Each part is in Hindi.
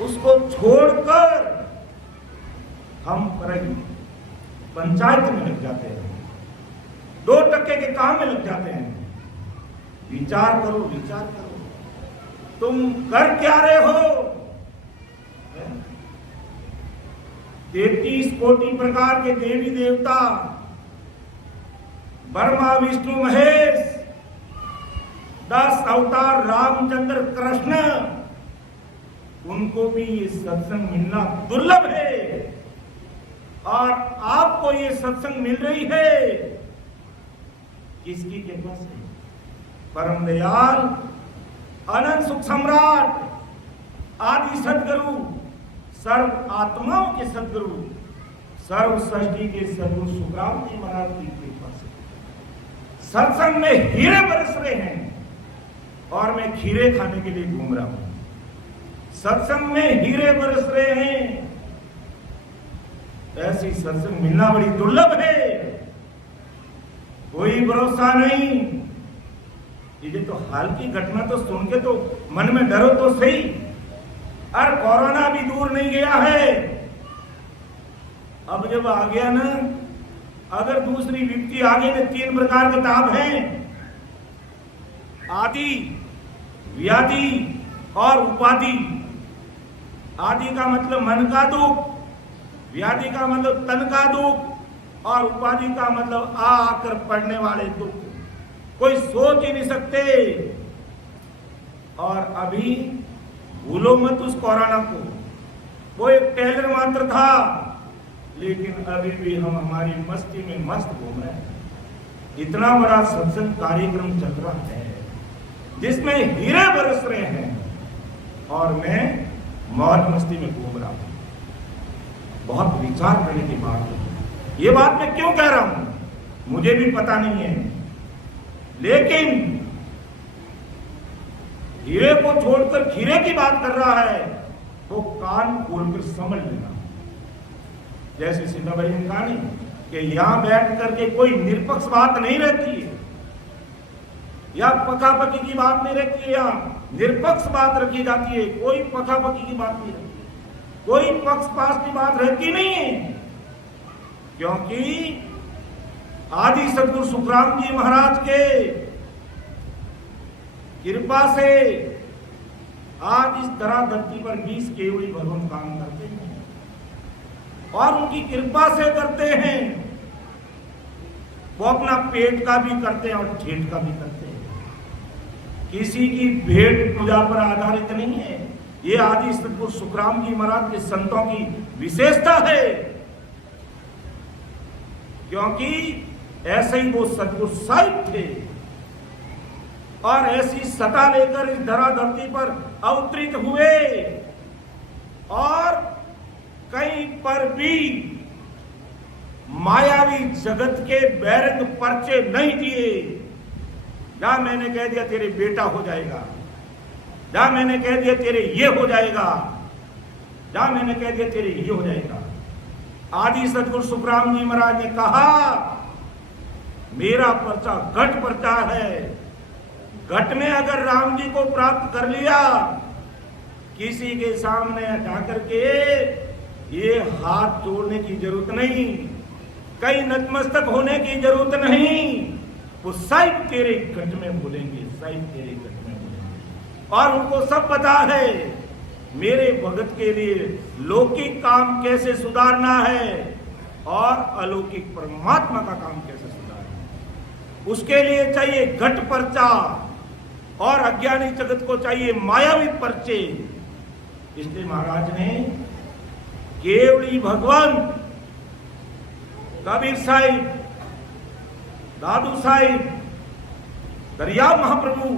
उसको छोड़कर हम पंचायत में लग जाते हैं, 2% के काम में लग जाते हैं। विचार करो, विचार करो, तुम कर क्या रहे हो? 33 कोटि प्रकार के देवी देवता, ब्रह्मा विष्णु महेश, 10 अवतार रामचंद्र कृष्ण, उनको भी ये सत्संग मिलना दुर्लभ है। और आपको ये सत्संग मिल रही है किसकी कृपा से? परम दयाल अनंत सुख सम्राट आदि सदगुरु, सर्व आत्माओं के सदगुरु, सर्व सृष्टि के सदगुरु सुखराम जी महाराज की कृपा से सत्संग में हीरे बरस रहे हैं और मैं खीरे खाने के लिए घूम रहा हूं। सत्संग में हीरे बरस रहे हैं, ऐसी सत्संग मिलना बड़ी दुर्लभ है। कोई भरोसा नहीं। ये तो हाल की घटना तो सुन के तो मन में डरो तो सही। और कोरोना भी दूर नहीं गया है। अब जब आ गया ना, अगर दूसरी विपत्ति आ गई तो 3 प्रकार के ताप हैं, आदि, व्याधि और उपाधि। आदि का मतलब मन का दुख, व्याधि का मतलब तन का दुख और उपाधि का मतलब आकर पड़ने वाले दुख, कोई सोच ही नहीं सकते। और अभी भूलो मत उस कोरोना को, वो एक टेलर मात्र था, लेकिन अभी भी हम हमारी मस्ती में मस्त घूम रहे हैं। इतना बड़ा सत्संग कार्यक्रम चल रहा है जिसमें हीरे बरस रहे हैं और मैं मौज मस्ती में घूम रहा हूं। बहुत विचार करने की बात है। ये बात मैं क्यों कह रहा हूं मुझे भी पता नहीं है, लेकिन हीरे को छोड़कर खीरे की बात कर रहा है तो कान खोलकर समझ लेना। जैसे सीताबाई ने कहा नहीं कि यहां बैठ करके कोई निरपक्ष बात नहीं रहती है, या पकापकी की बात नहीं रहती है, या निरपक्ष बात रखी जाती है। कोई पकापकी की बात नहीं रहती, कोई पक्षपात की बात रहती नहीं है, क्योंकि आदि सदगुरु सुखराम जी महाराज के कृपा से आज इस तरह धरती पर 20 केवड़ी भगवान काम करते हैं और उनकी कृपा से करते हैं। वो अपना पेट का भी करते हैं और ठेठ का भी करते हैं। किसी की भेंट पूजा पर आधारित नहीं है। ये आदि सदगुरु सुखराम जी महाराज के संतों की विशेषता है, क्योंकि ऐसे ही वो सदगुरु साहिब थे और ऐसी सत्ता लेकर इस धरा धरती पर अवतरित हुए और कहीं पर भी मायावी जगत के बैरंग पर्चे नहीं दिए। जहां मैंने कह दिया तेरे बेटा हो जाएगा, जहां मैंने कह दिया तेरे ये हो जाएगा, जहां मैंने कह दिया तेरे ये हो जाएगा। आदि सदगुरु सुखराम जी महाराज ने कहा मेरा पर्चा घट पर्चा है। घट में अगर राम जी को प्राप्त कर लिया, किसी के सामने हटा करके ये हाथ जोड़ने की जरूरत नहीं, कहीं नतमस्तक होने की जरूरत नहीं। वो साहिब तेरे घट में बोलेंगे, साहिब तेरे घट में बोलेंगे। और उनको सब पता है मेरे भगत के लिए लौकिक काम कैसे सुधारना है और अलौकिक परमात्मा का काम कैसे सुधारना है। उसके लिए चाहिए घट पर्चा और अज्ञानी जगत को चाहिए मायावी पर्चे। इसलिए महाराज ने केवड़ी भगवान, कबीर साहिब, दादू साहिब, दरिया महाप्रभु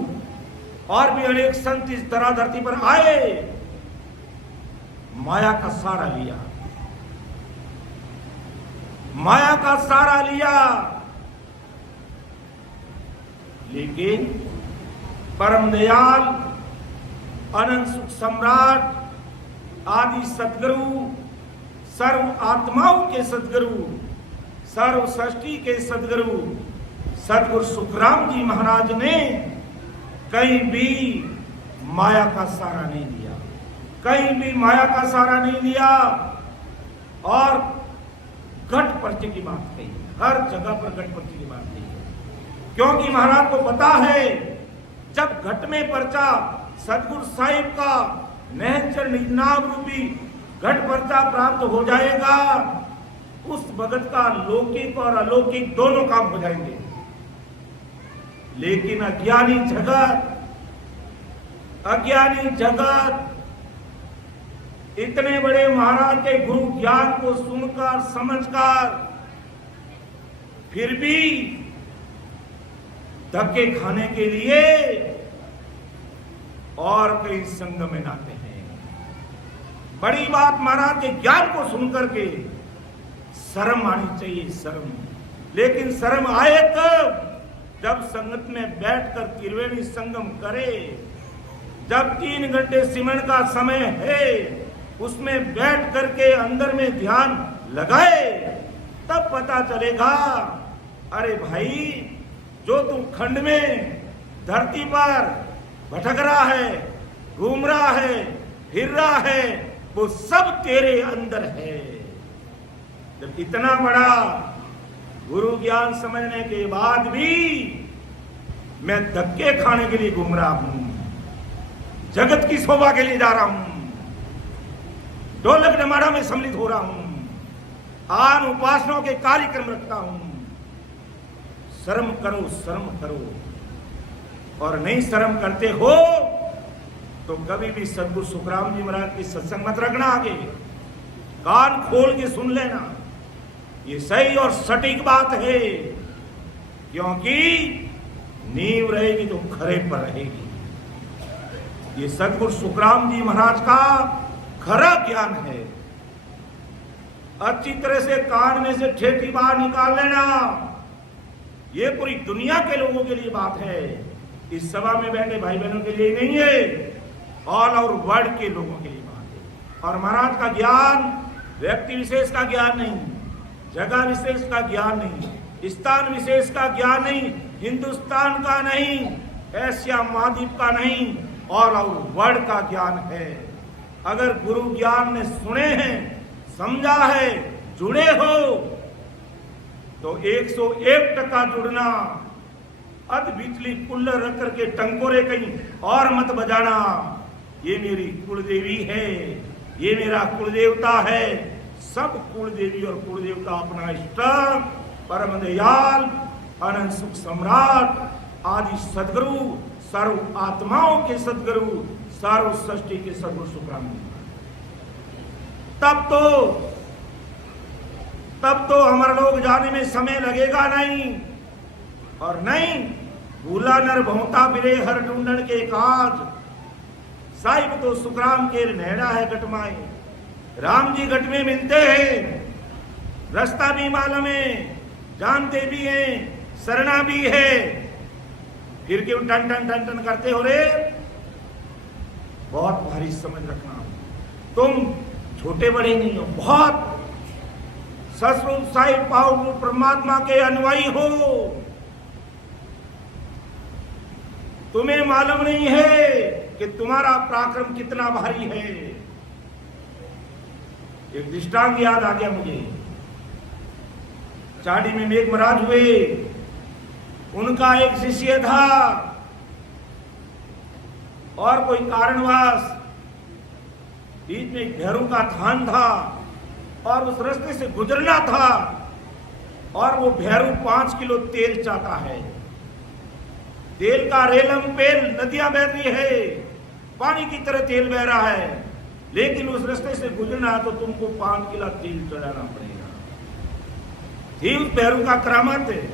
और भी अनेक संत इस धरा धरती पर आए, माया का सहारा लिया, माया का सहारा लिया, लेकिन परम दयाल अनंत सुख सम्राट आदि सदगुरु, सर्व आत्माओं के सदगुरु, सर्व सृष्टि के सदगुरु सदगुरु सुखराम जी महाराज ने कहीं भी माया का सहारा नहीं दिया। कहीं भी माया का सहारा नहीं लिया और घट पर्चे की बात कही, हर जगह पर घट पर्चे की बात कही है। क्योंकि महाराज को पता है जब घट में पर्चा सतगुरु साहिब का नहचर नाम रूपी घट पर्चा प्राप्त हो जाएगा, उस भगत का लौकिक और अलौकिक दोनों काम हो जाएंगे। लेकिन अज्ञानी जगत इतने बड़े महाराज के गुरु ज्ञान को सुनकर समझकर फिर भी धक्के खाने के लिए और कई संग में नाते हैं। बड़ी बात महाराज के ज्ञान को सुनकर के शर्म आनी चाहिए, शर्म। लेकिन शर्म आए तब जब संगत में बैठकर त्रिवेणी संगम करे, जब 3 घंटे सिमरन का समय है उसमें बैठ करके अंदर में ध्यान लगाए, तब पता चलेगा अरे भाई जो तू खंड में धरती पर भटक रहा है, घूम रहा है, फिर रहा है, वो सब तेरे अंदर है। जब इतना बड़ा गुरु ज्ञान समझने के बाद भी मैं धक्के खाने के लिए घूम रहा हूं, जगत की शोभा के लिए जा रहा हूं, ढोलक डमाड़ा में सम्मिलित हो रहा हूं, आन उपासनाओं के कार्यक्रम रखता हूं। शर्म करो, शर्म करो। और नहीं शर्म करते हो तो कभी भी सदगुरु सुखराम जी महाराज की सत्संग मत रखना आगे, कान खोल के सुन लेना, ये सही और सटीक बात है। क्योंकि नींव रहेगी तो खरे पर रहेगी। ये सदगुरु सुखराम जी महाराज का खरा ज्ञान है। अच्छी तरह से कान में से ठेठी बाहर निकाल लेना। ये पूरी दुनिया के लोगों के लिए बात है, इस सभा में बैठे भाई बहनों के लिए नहीं है, ऑल ओवर वर्ल्ड के लोगों के लिए बात है। और महाराज का ज्ञान व्यक्ति विशेष का ज्ञान नहीं, जगह विशेष का ज्ञान नहीं, स्थान विशेष का ज्ञान नहीं, हिंदुस्तान का नहीं, एशिया महाद्वीप का नहीं, ऑल ओवर वर्ल्ड का ज्ञान है। अगर गुरु ज्ञान ने सुने हैं, समझा है, जुड़े हो तो 101% जुड़ना। अध बिजली कुल्लर रख करके टंकोरे कहीं और मत बजाना। ये मेरी कुलदेवी है, ये मेरा कुलदेवता है। सब कुलदेवी और कुलदेवता अपना इष्ट परम दयाल अनंत सुख सम्राट आदि सदगुरु, सर्व आत्माओं के सदगुरु, सर्व सृष्टि के सदगुरु सुखराम जी। तब तो हमारे लोग जाने में समय लगेगा नहीं। और नहीं भूला नर भौता बिरे हर ढूंढन के काज। साहिब तो सुखराम के नैड़ा है गटमाए, राम जी गट में मिलते हैं, रास्ता भी मालूम है, जानते भी हैं, शरणा भी है, फिर क्यों टन टन टन टन करते हो रे? बहुत भारी समझ रखना, तुम छोटे बड़े नहीं हो, बहुत ससुर साहिब पावरफुल परमात्मा के अनुयायी हो। तुम्हें मालूम नहीं है कि तुम्हारा पराक्रम कितना भारी है। एक दृष्टांत याद आ गया मुझे। चाड़ी में मेघ महाराज हुए, उनका एक शिष्य था और कोई कारणवश बीच में एक भैरू का थान था और उस रास्ते से गुजरना था और वो भैरू 5 किलो तेल चाहता है। तेल का रेलम पेल नदियां बह रही है, पानी की तरह तेल बह रहा है, लेकिन उस रास्ते से गुजरना है तो तुमको 5 किलो तेल चढ़ाना पड़ेगा। थी उस भैरू का करामात है,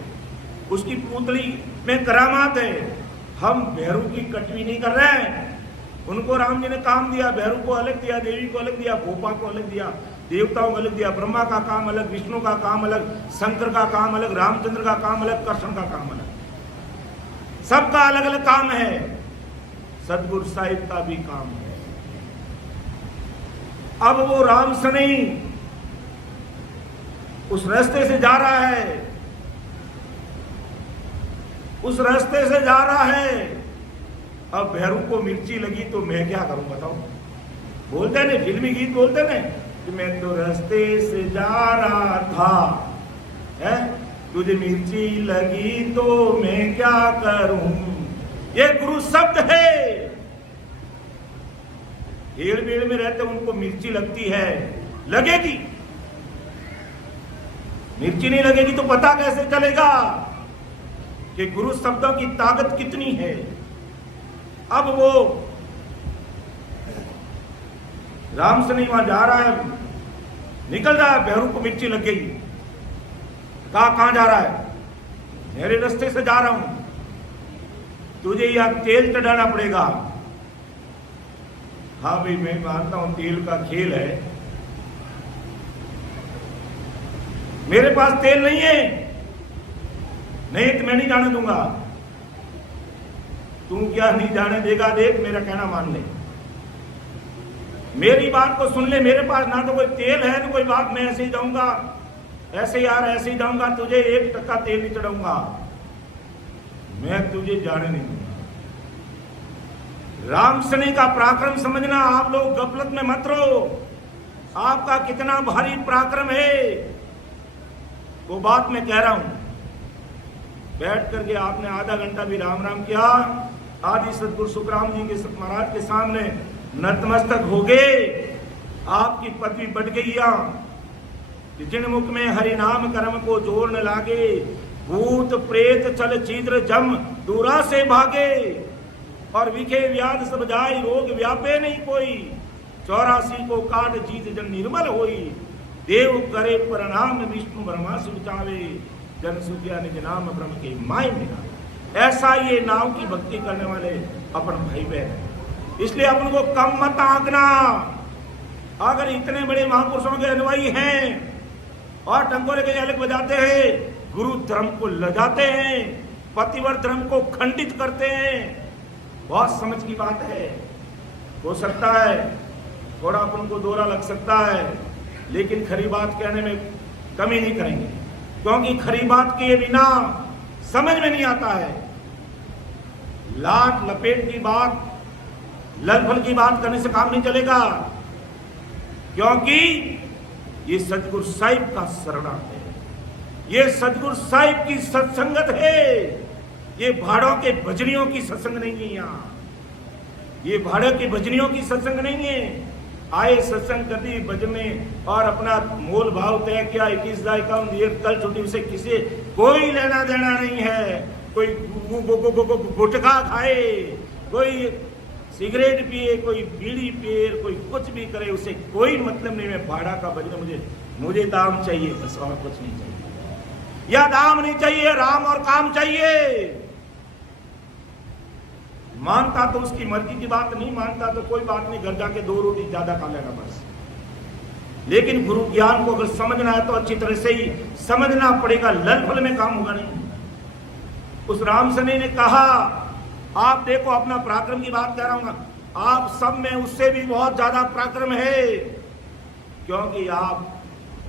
उसकी पुतली में करामात है। हम भैरू की कटवी नहीं कर रहे हैं। उनको राम जी ने काम दिया, भैरू को अलग दिया, देवी को अलग दिया, भोपा को अलग दिया, देवताओं को अलग दिया। ब्रह्मा का काम अलग, विष्णु का काम अलग, शंकर का काम अलग, रामचंद्र का काम अलग, कृष्ण का काम अलग, सबका अलग अलग काम है। सदगुरु साहिब का भी काम है। अब वो राम सनई उस रास्ते से जा रहा है, उस रास्ते से जा रहा है। अब भैरू को मिर्ची लगी तो मैं क्या करूं बताओ? बोलते नहीं, फिल्मी गीत बोलते नहीं कि मैं तो रास्ते से जा रहा था, है तुझे मिर्ची लगी तो मैं क्या करूं। ये गुरु शब्द है। भीड़ भीड़ में रहते उनको मिर्ची लगती है, लगेगी। मिर्ची नहीं लगेगी तो पता कैसे चलेगा कि गुरु शब्दों की ताकत कितनी है। अब वो राम से नहीं वहां जा रहा है, निकल रहा है, बहरू को मिर्ची लग गई। कहां जा रहा है? मेरे रास्ते से जा रहा हूं, तुझे यह तेल चढ़ाना पड़ेगा। हाँ भाई, मैं मानता हूं तेल का खेल है, मेरे पास तेल नहीं है, नहीं तो मैं नहीं जाने दूंगा। तू क्या नहीं जाने देगा? देख, मेरा कहना मान ले, मेरी बात को सुन ले। मेरे पास ना तो कोई तेल है, तो कोई बात, मैं ऐसे ही जाऊंगा, ऐसे यार ऐसे ही जाऊंगा, तुझे 1 तेल नहीं चढ़ाऊंगा, मैं तुझे जाने नहीं दूंगा। राम शनि का पराक्रम समझना, आप लोग गफलत में मत रहो। आपका कितना भारी पराक्रम है, वो बात मैं कह रहा हूं। बैठ करके आपने आधा घंटा भी राम राम किया, आदि सदगुरु सुखराम जी के महाराज के सामने नतमस्तक हो गए, आपकी पदवी बढ़ गई। यहाँ जिन मुख में हरि नाम कर्म को जोड़ने लागे, भूत प्रेत चल चित्र जम दूरा से भागे, और विखे व्याध सब जाय रोग व्यापे नहीं कोई, 84 को काट जीत जन निर्मल होई, देव करे प्रणाम विष्णु ब्रह्मा शिव चावे, जन सुखिया निज नाम ब्रह्म के माय मेरा। ऐसा ये नाम की भक्ति करने वाले अपन भाई बहन, इसलिए अपन को कम मत आंकना। अगर इतने बड़े महापुरुषों के अनुयायी हैं और टंकोरे के अलग बजाते हैं, गुरु धर्म को लजाते हैं, पतिव्रत धर्म को खंडित करते हैं, बहुत समझ की बात है। हो सकता है थोड़ा अपन को दोहरा लग सकता है, लेकिन खरी बात कहने में कमी नहीं करेंगे, क्योंकि खरी बात के बिना समझ में नहीं आता है। लाट लपेट की बात, ललफल की बात करने से काम नहीं चलेगा, क्योंकि ये सतगुरु साहिब का शरणा है, ये सतगुरु साहिब की सत्संगत है। ये भाड़ों के भजनियों की सत्संग नहीं है। यहाँ ये भाड़ों के भजनियों की सत्संग नहीं है। आए सत्संग कर दी भजन में और अपना मोल भाव तय किया, 21 दिए, कल छुट्टी, उसे किसी कोई लेना देना नहीं है। कोई गुटखा खाए, कोई सिगरेट पिए, कोई बीड़ी पिए, कोई कुछ भी करे, उसे कोई मतलब नहीं है। भाड़ा का भजन मुझे दाम चाहिए, बस और कुछ नहीं चाहिए। या दाम नहीं चाहिए, राम और काम चाहिए। मानता तो उसकी मर्जी की बात, नहीं मानता तो कोई बात नहीं, घर जाके 2 रोटी ज्यादा खा लेगा बस। लेकिन गुरु ज्ञान को अगर समझना है तो अच्छी तरह से ही समझना पड़ेगा, ललफल में काम होगा नहीं। उस राम शनि ने कहा, आप देखो, अपना पराक्रम की बात कह रहा हूं, आप सब में उससे भी बहुत ज्यादा पराक्रम है, क्योंकि आप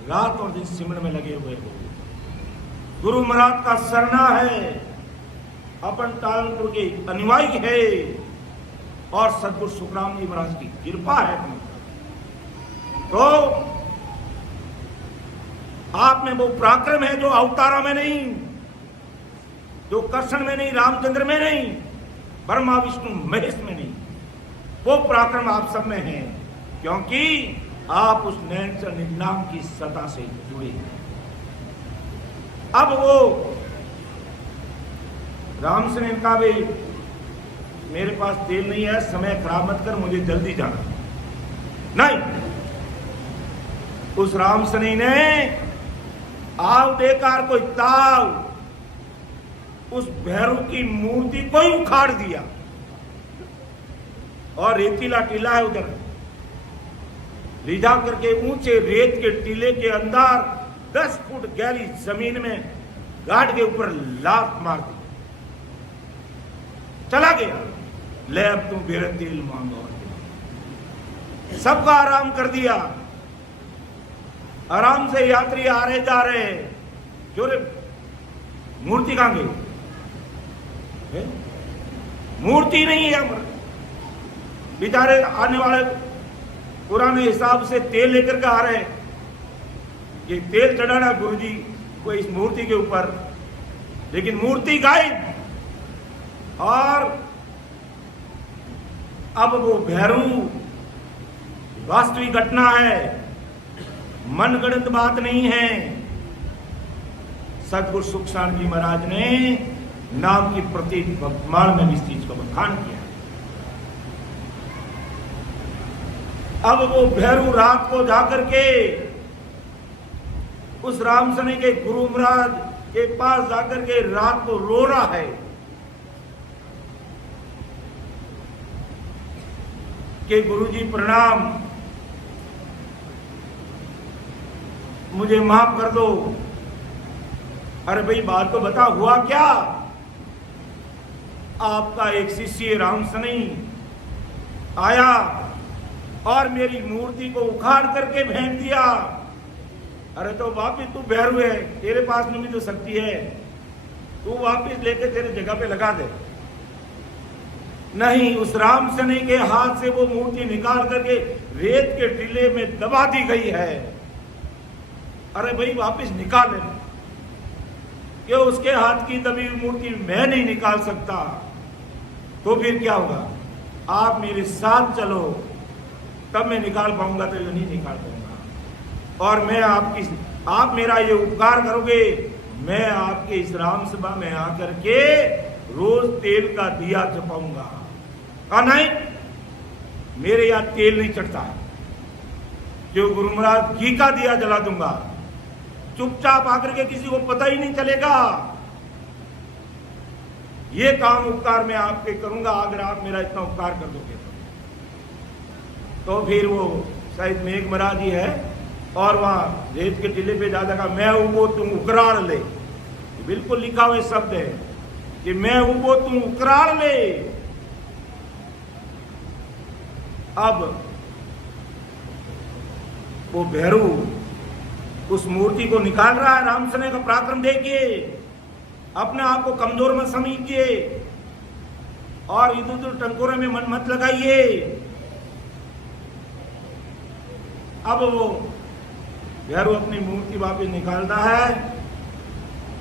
रात और दिन सिमरन में लगे हुए हो। गुरु महाराज का शरणा है, अपन टालपुर के अनुयायी है, और सदगुरु सुखराम जी महाराज की कृपा है। तो आप में वो पराक्रम है जो अवतारों में नहीं, जो कृष्ण में नहीं, रामचंद्र में नहीं, ब्रह्मा विष्णु महेश में नहीं, वो पराक्रम आप सब में है, क्योंकि आप उस नैनचर नाम की सत्ता से जुड़े हैं। अब वो राम से ने कहा, भाई मेरे पास तेल नहीं है, समय खराब मत कर, मुझे जल्दी जाना। नहीं, उस राम शनि ने आव देकर कोई ताव उस भैरव की मूर्ति को ही उखाड़ दिया, और रेतीला टीला है उधर, ले जा करके ऊंचे रेत के टीले के अंदर 10 फुट गहरी जमीन में गाड़ के ऊपर लात मार दी, चला गया। ले अब तुम मेरा तेल मांगो। सबका आराम कर दिया, आराम से यात्री आ रहे जा रहे। जो रे मूर्ति कहां गई? मूर्ति नहीं है, बेचारे आने वाले पुराने हिसाब से तेल लेकर के आ रहे हैं, ये तेल चढ़ाना गुरुजी को इस मूर्ति के ऊपर, लेकिन मूर्ति गायब। और अब वो भैरू वास्तविक घटना है, मनगढ़ंत बात नहीं है। सतगुरु सुखसान जी महाराज ने नाम की प्रतीक वर्तमान में इस चीज को बखान किया। अब वो भैरू रात को जाकर के उस राम सने के गुरु महाराज के पास जाकर के रात को रो रहा है कि गुरुजी प्रणाम, मुझे माफ कर दो। अरे भाई बात तो बता, हुआ क्या? आपका एक शिष्य राम सनी आया और मेरी मूर्ति को उखाड़ करके फेंक दिया। अरे तो वापिस तू भैरू है, तेरे पास में भी तो शक्ति है, तू वापिस लेके तेरे जगह पे लगा दे। नहीं, उस राम सनी के हाथ से वो मूर्ति निकाल करके रेत के टीले में दबा दी गई है। अरे भाई वापिस निकाल ले, कि उसके हाथ की दबी हुई मूर्ति मैं नहीं निकाल सकता। तो फिर क्या होगा? आप मेरे साथ चलो, तब मैं निकाल पाऊंगा, तो ये नहीं निकाल पाऊंगा। और मैं आप मेरा ये उपकार करोगे, मैं आपके इस राम सभा में आकर के रोज तेल का दिया जपाऊंगा। कहा नहीं, मेरे यहां तेल नहीं चढ़ता, जो गुरु महाराज घी का दिया जला दूंगा, चुपचाप आकर के किसी को पता ही नहीं चलेगा। ये काम उपकार मैं आपके करूंगा, अगर आप मेरा इतना उपकार कर दोगे तो फिर वो शायद मेघ महाराज ही है, और वहां रेत के टीले पे दादा का मैं उबो तुम उकराड़ ले, बिल्कुल लिखा हुआ शब्द है कि मैं उबो तुम उकराड़ ले। अब वो भैरू उस मूर्ति को निकाल रहा है। राम सने का पराक्रम देखिए, अपने आप को कमजोर मत समझिए और इधर उधर टंकोरे में मन मत लगाइए। अब वो भैरू अपनी मूर्ति वापस निकालता है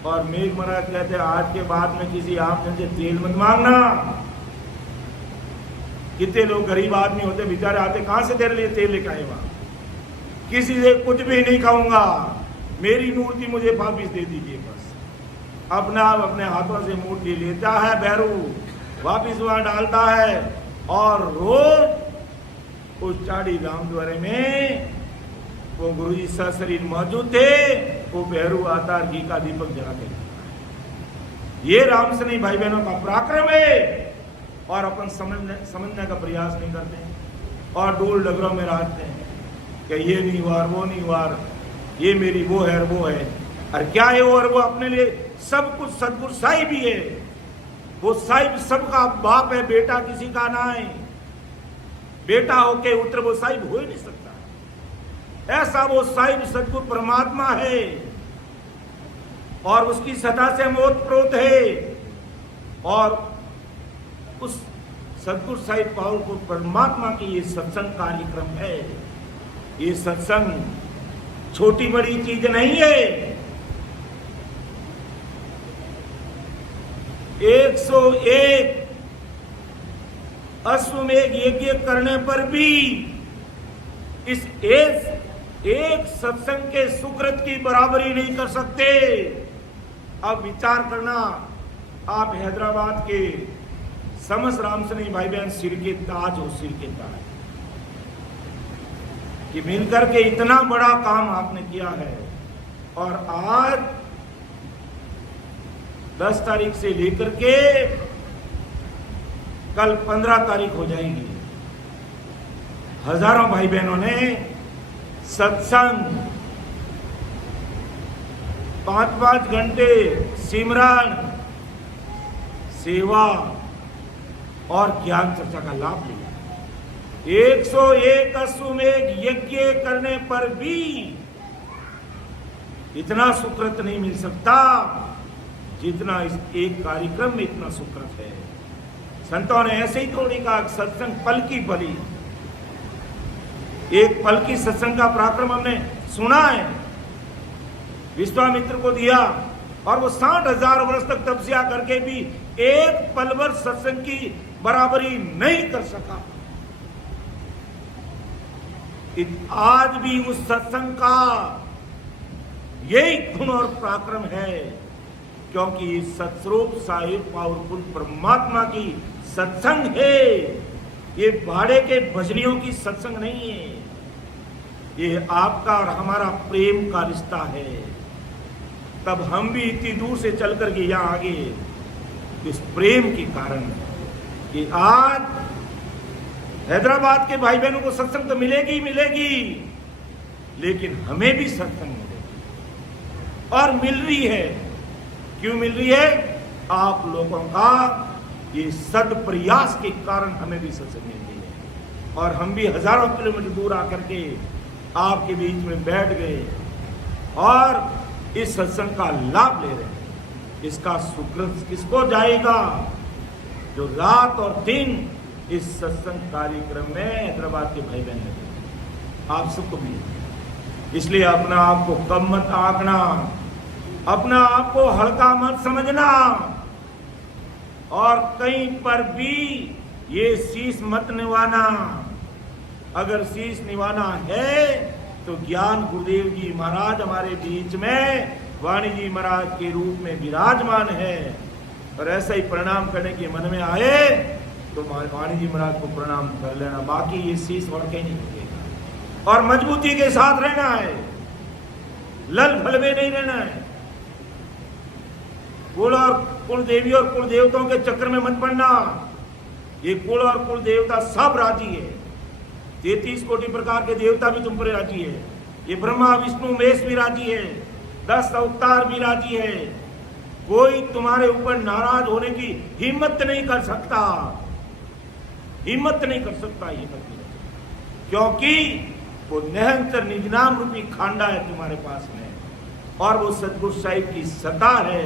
और मेघ महाराज कहते हैं आज के बाद में किसी आप से तेल मत मांगना। कितने लोग गरीब आदमी होते बेचारे आते, कहां से तेरे लिए तेल लेकर आए? वहां किसी से कुछ भी नहीं खाऊंगा, मेरी मूर्ति मुझे वापिस दे दीजिए बस। अपना आप अपने हाथों से मूर्ति लेता है भैरू, वापिस वहां डालता है और रोज उस चाड़ी रामद्वारे में वो गुरुजी सशरीर मौजूद थे, वो भैरू आता घी का दीपक जलाते। ये राम सनी भाई बहनों का पराक्रम है, और अपन समझने का प्रयास नहीं करते और डोल डगरों में रहते हैं कि ये नहीं हुआ, वो नहीं हुआ, ये मेरी वो है, वो है। और क्या है वो? और वो अपने लिए सब कुछ सदगुरु साहिब ही है। वो साहिब सबका बाप है, बेटा किसी का ना है। बेटा होके उतर वो साहिब हो ही नहीं सकता। ऐसा वो साहिब सदगुरु परमात्मा है और उसकी सता से हम ओतप्रोत है। और उस सदगुरु साहिब पावरफुल परमात्मा की ये सत्संग कार्यक्रम है। ये सत्संग छोटी बड़ी चीज नहीं है। 101 अश्वमेध यज्ञ करने पर भी इस एक सत्संग के सुकृत की बराबरी नहीं कर सकते। अब विचार करना, आप हैदराबाद के समस्त रामसनी भाई बहन सिर के ताज हो, सिर के ताज कि मिलकर के इतना बड़ा काम आपने किया है। और आज 10 तारीख से लेकर के कल 15 तारीख हो जाएगी, हजारों भाई बहनों ने सत्संग 5-5 घंटे सिमरन, सेवा और ज्ञान चर्चा का लाभ लिया। 101 अश्वमेध यज्ञ करने पर भी इतना सुकृत नहीं मिल सकता जितना इस एक कार्यक्रम में इतना सुकृत है। संतों ने ऐसे ही थोड़ी कहा, सत्संग पल की पली। एक पल की सत्संग का पराक्रम हमने सुना है, विश्वामित्र को दिया और वो 60,000 वर्ष तक तपस्या करके भी एक पल भर सत्संग की बराबरी नहीं कर सका। आज भी उस सत्संग का यही गुण और पराक्रम है, क्योंकि सतस्वरूप साहिब पावरफुल परमात्मा की सत्संग है। ये भाड़े के भजनियों की सत्संग नहीं है, ये आपका और हमारा प्रेम का रिश्ता है। तब हम भी इतनी दूर से चल कर के यहाँ आ गए इस प्रेम के कारण कि आज हैदराबाद के भाई बहनों को सत्संग तो मिलेगी ही मिलेगी, लेकिन हमें भी सत्संग मिलेगी और मिल रही है। क्यों मिल रही है? आप लोगों का ये सदप्रयास के कारण हमें भी सत्संग मिल रही है और हम भी हजारों किलोमीटर दूर आकर के आपके बीच में बैठ गए और इस सत्संग का लाभ ले रहे हैं। इसका सुकृत किसको जाएगा? जो रात और दिन इस सत्संग कार्यक्रम में हैदराबाद के भाई बहन ने आप सबको भी। इसलिए अपना आप को कम मत आंकना, अपना आप को हल्का मत समझना और कहीं पर भी ये शीश मत निवाना। अगर शीश निवाना है तो ज्ञान गुरुदेव जी महाराज हमारे बीच में वाणी जी महाराज के रूप में विराजमान है और ऐसा ही प्रणाम करने के मन में आए तो वाणी जी महाराज को प्रणाम कर लेना। बाकी ये शीश और कहीं नहीं मिलेगा और मजबूती के साथ रहना है, लल फलवे नहीं रहना है। कुल और कुल देवी और कुल देवताओं के चक्कर में मत पड़ना। ये कुल और कुल देवता सब राजी है, 33 कोटि प्रकार के देवता भी तुम पर राजी है। ये ब्रह्मा विष्णु महेश भी राजी है, 10 अवतार भी राजी है। कोई तुम्हारे ऊपर नाराज होने की हिम्मत नहीं कर सकता, हिम्मत नहीं कर सकता, हिम्मत नहीं, क्योंकि वो निरंतर निज नाम रूपी खांडा है तुम्हारे पास में और वो सतगुरु साहिब की सत्ता है।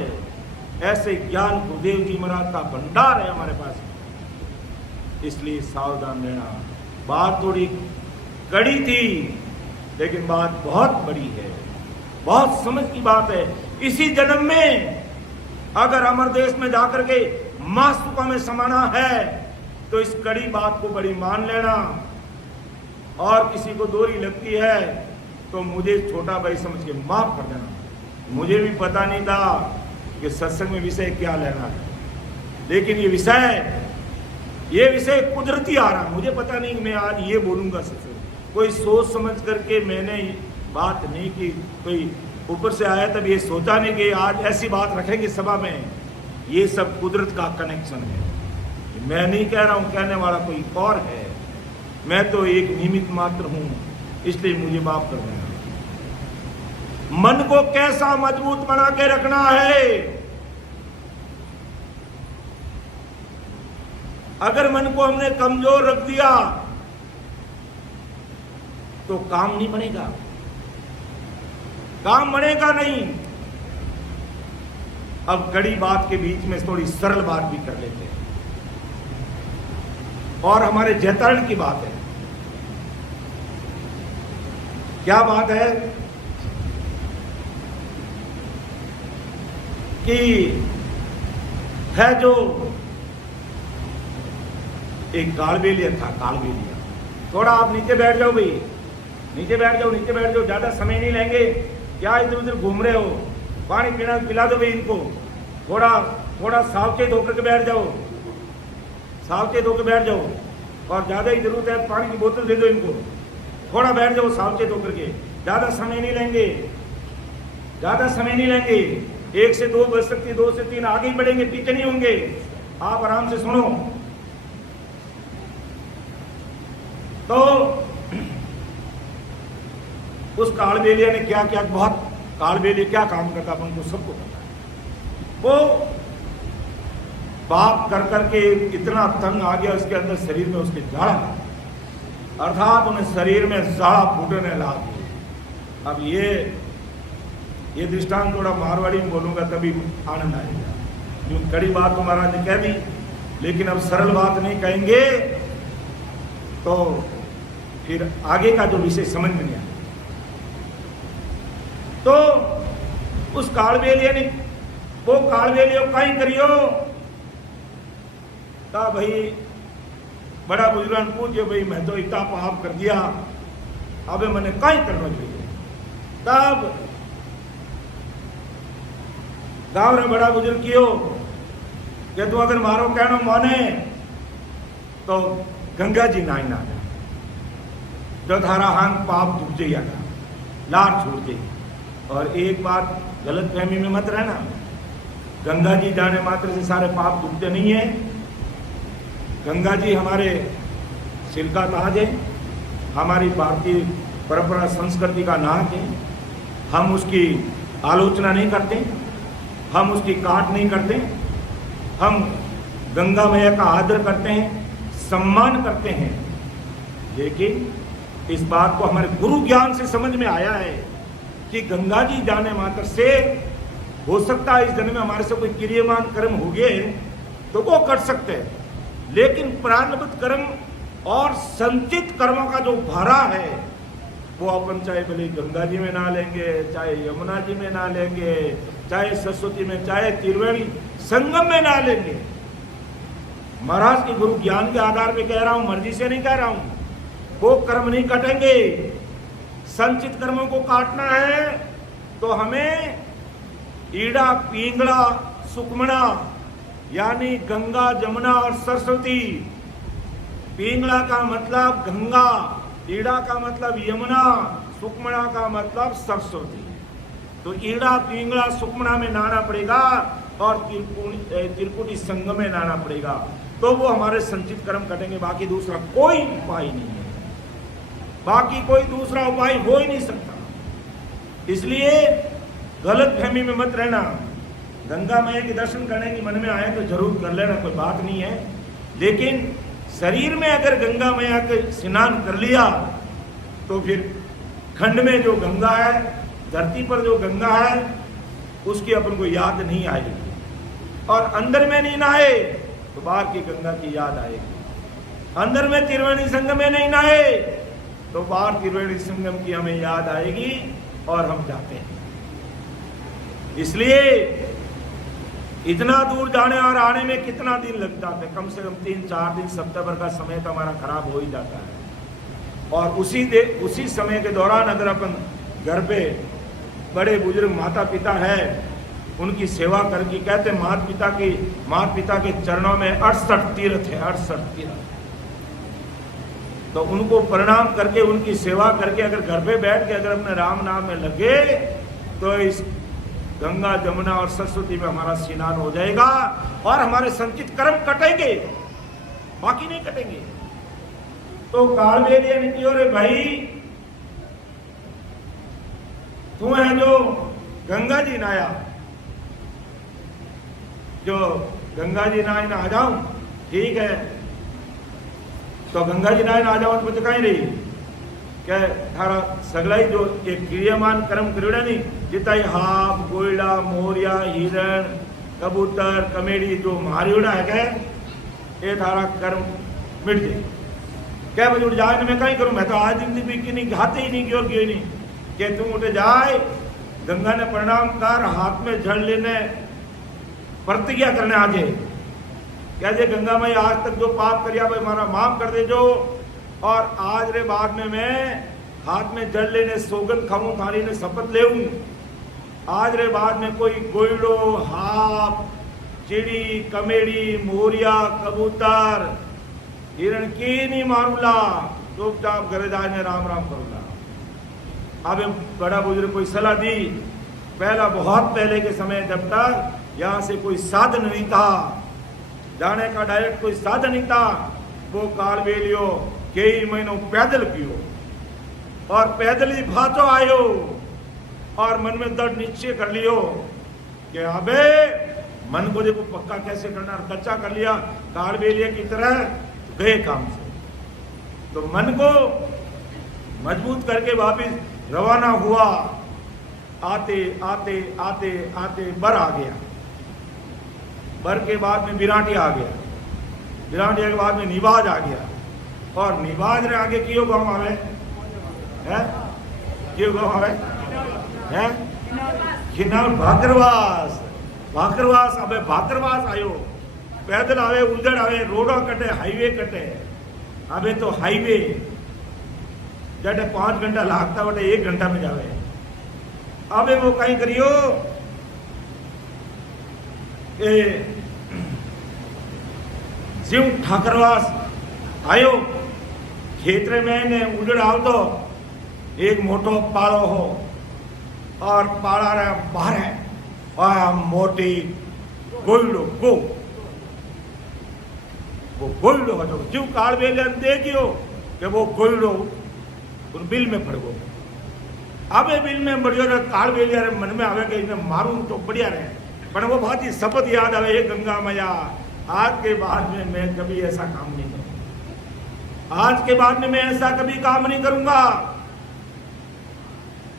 ऐसे ज्ञान गुरुदेव जी महाराज का भंडार है हमारे पास में। इसलिए सावधान रहना। बात थोड़ी कड़ी थी लेकिन बात बहुत बड़ी है, बहुत समझ की बात है। इसी जन्म में अगर अमर देश में जाकर के मास्तुका में समाना है तो इस कड़ी बात को बड़ी मान लेना। और किसी को दोरी लगती है तो मुझे छोटा भाई समझ के माफ कर देना। मुझे भी पता नहीं था कि सत्संग में विषय क्या लेना है, लेकिन ये विषय कुदरती आ रहा, मुझे पता नहीं मैं आज ये बोलूंगा सत्संग। कोई सोच समझ करके मैंने बात नहीं की, कोई ऊपर से आया तब ये सोचा नहीं कि आज ऐसी बात रखेंगे सभा में। ये सब कुदरत का कनेक्शन है, मैं नहीं कह रहा हूं, कहने वाला कोई और है, मैं तो एक निमित्त मात्र हूं, इसलिए मुझे माफ कर देना। मन को कैसा मजबूत बना के रखना है। अगर मन को हमने कमजोर रख दिया तो काम नहीं बनेगा, काम बनेगा नहीं। अब कड़ी बात के बीच में थोड़ी सरल बात भी कर लेते हैं और हमारे जयतारण की बात है। क्या बात है कि है जो एक कालबेलिया था, कालबेलिया। थोड़ा आप नीचे बैठ जाओ भाई, नीचे बैठ जाओ, नीचे बैठ जाओ, ज्यादा समय नहीं लेंगे। क्या इधर उधर घूम रहे हो? पानी पीना पिला दो भाई इनको। थोड़ा थोड़ा सावचेत होकर के बैठ जाओ, सावचेत होकर बैठ जाओ और ज्यादा ही जरूरत है पानी की बोतल दे दो इनको। थोड़ा बैठ जाओ सावचेत होकर के, ज्यादा समय नहीं लेंगे, ज्यादा समय नहीं लेंगे। 1 से 2 बज सकती, 2 से 3 आगे ही बढ़ेंगे, पीछे नहीं होंगे। आप आराम से सुनो। तो उस कालबेलिया ने क्या क्या, बहुत कालबेलिया क्या काम करता अपन को सबको पता है। वो पाप कर करके इतना तंग आ गया उसके अंदर, शरीर में उसके जाड़ा, अर्थात उन्हें शरीर में जाड़ा फूटने लगा दिया। अब ये दृष्टांत थोड़ा मारवाड़ी में बोलूंगा तभी आनंद आएगा, जो कड़ी बात तो महाराज ने कह दी, लेकिन अब सरल बात नहीं कहेंगे तो फिर आगे का जो विषय समझ में नहीं आया। तो उस कालवेलिया ने वो कालवेलियो कहीं करियो ता भाई बड़ा बुजुर्ग पूछे भाई मैं तो इतना पाप कर दिया, अब मैंने कहीं करना चाहिए। तब गांव रे बड़ा बुजुर्ग कियो कि तू अगर मारो कहना माने तो गंगा जी नाई ना जो थारा हांग पाप डूब जाएगा, लार छूट जाएगी। और एक बात गलत फहमी में मत रहना, गंगा जी जाने मात्र से सारे पाप डूबते नहीं है। गंगा जी हमारे सिर का ताज है, हमारी भारतीय परंपरा संस्कृति का नाक है। हम उसकी आलोचना नहीं करते, हम उसकी काट नहीं करते, हम गंगा मैया का आदर करते हैं, सम्मान करते हैं। लेकिन इस बात को हमारे गुरु ज्ञान से समझ में आया है कि गंगा जी जाने मात्र से हो सकता है इस जन्म में हमारे से कोई क्रियमान कर्म हो गए तो वो कर सकते हैं, लेकिन प्रारब्ध कर्म और संचित कर्मों का जो भारा है वो अपन चाहे भले गंगा जी में ना लेंगे, चाहे यमुना जी में ना लेंगे, चाहे सरस्वती में, चाहे त्रिवेणी संगम में ना लेंगे। महाराज के गुरु ज्ञान के आधार पे कह रहा हूं, मर्जी से नहीं कह रहा हूं। वो कर्म नहीं कटेंगे। संचित कर्मों को काटना है तो हमें ईड़ा पिंगला सुकमणा यानी गंगा जमुना और सरस्वती। पिंगला का मतलब गंगा, ईड़ा का मतलब यमुना, सुकमणा का मतलब सरस्वती। तो ईड़ा पिंगला सुकमणा में नहाना पड़ेगा और त्रिपुटी संगम में नहाना पड़ेगा, तो वो हमारे संचित कर्म कटेंगे। बाकी दूसरा कोई उपाय नहीं है, बाकी कोई दूसरा उपाय हो ही नहीं सकता। इसलिए गलत फहमी में मत रहना। गंगा मैया के दर्शन करने की मन में आए तो जरूर कर लेना, कोई बात नहीं है। लेकिन शरीर में अगर गंगा मैया के स्नान कर लिया तो फिर खंड में जो गंगा है, धरती पर जो गंगा है, उसकी अपन को याद नहीं आएगी। और अंदर में नहीं नहाए तो बाहर की गंगा की याद आएगी। अंदर में त्रिवेणी संगम में नहीं नहाए तो बाहर त्रिवेणी संगम की हमें याद आएगी और हम जाते हैं। इसलिए इतना दूर जाने और आने में कितना दिन लग जाते हैं? कम से कम 3-4 दिन, सप्ताह भर का समय तो हमारा खराब हो ही जाता है। और उसी समय के दौरान अगर अपन घर पे बड़े बुजुर्ग माता पिता है, उनकी सेवा करके, कहते माता पिता के चरणों में 68 तीर्थ है, 68 तीर्थ। तो उनको प्रणाम करके, उनकी सेवा करके अगर घर पे बैठ के अगर अपने राम नाम में लगे तो इस गंगा जमुना और सरस्वती में हमारा स्नान हो जाएगा और हमारे संचित कर्म कटेंगे, बाकी नहीं कटेंगे। तो कालवेलिया ने की, अरे भाई तू है जो गंगा जी नाया, जो गंगा जी नाय ना आ जाऊं, ठीक है, तो गंगा जी नाय ना आ जाऊं तो कहीं रही क्या थारा सगलाई जो एक क्रियामान कर्म करेड़ा नहीं, जितना ही हाप गोयड़ा मोरिया हिरण कबूतर कमेड़ी जो मारियोड़ा है क्या, ये थारा कर्म मिट जाए। क्या बजे उठ जाए मैं कहीं करूं, मैं तो आज दिन भी की नहीं, हाथे ही नहीं की और क्यों नहीं कि तुम उठे जाए, गंगा ने प्रणाम कर, हाथ में जल लेने प्रतिज्ञा करने आ जाए, कहते गंगा माई आज तक जो पाप करिया भाई हमारा माफ कर दे जो, और आज रे बाद में मैं हाथ में जल लेने सौगंध खाऊं, थाली ने शपथ ले, आज रे बाद में कोई गोइडो हाप चिड़ी कमेड़ी मोरिया कबूतर हिरण की नहीं मारूला, चुपचाप घरे जाए ने राम राम करूला। अब बड़ा बुजुर्ग कोई सलाह दी, पहला बहुत पहले के समय जब तक यहाँ से कोई साधन नहीं था, जाने का डायरेक्ट कोई साधन नहीं था, वो कालवेलियो कई महीनों पैदल पियो और पैदल ही भाचो आयो और मन में दृढ़ निश्चय कर लियो कि अबे मन को देखो पक्का कैसे करना, कच्चा कर लिया कालवेलिया की तरह गए काम से। तो मन को मजबूत करके वापिस रवाना हुआ, आते आते आते आते बर आ गया, बर के बाद में विराटी आ गया, विराटी के बाद में निवाज आ गया, और निवाज रे आगे कियो गांव आवे है, कियो गांव आवे है, खिनाल भाकरवास, भाकरवास अबे भाकरवास आयो, पैदल आवे, उजड़ आवे, रोडो कटे, हाईवे कटे, अबे तो हाईवे जटे 5 घंटा लागता बटे 1 घंटा में जावे। अबे वो कहीं करियो जीव ठाकरवास आयो, खेतरे में ने उजड़ आओ तो एक मोटो पाड़ो हो और पाड़ा रे बाहर और मोटी गोइडो गो, वो गोइडो हो जीव काल बेले देखियो कि वो गोइडो उन बिल में पड़ गो। अबे बिल में बढ़िया रे काल बेले रे मन में आवे कि इन्हें मारूं तो बढ़िया रहे, पर वो बहुत ही शपथ याद आवे, हे गंगा मैया आज के बाद में मैं कभी ऐसा काम नहीं करूंगा, आज के बाद में मैं ऐसा कभी काम नहीं करूंगा।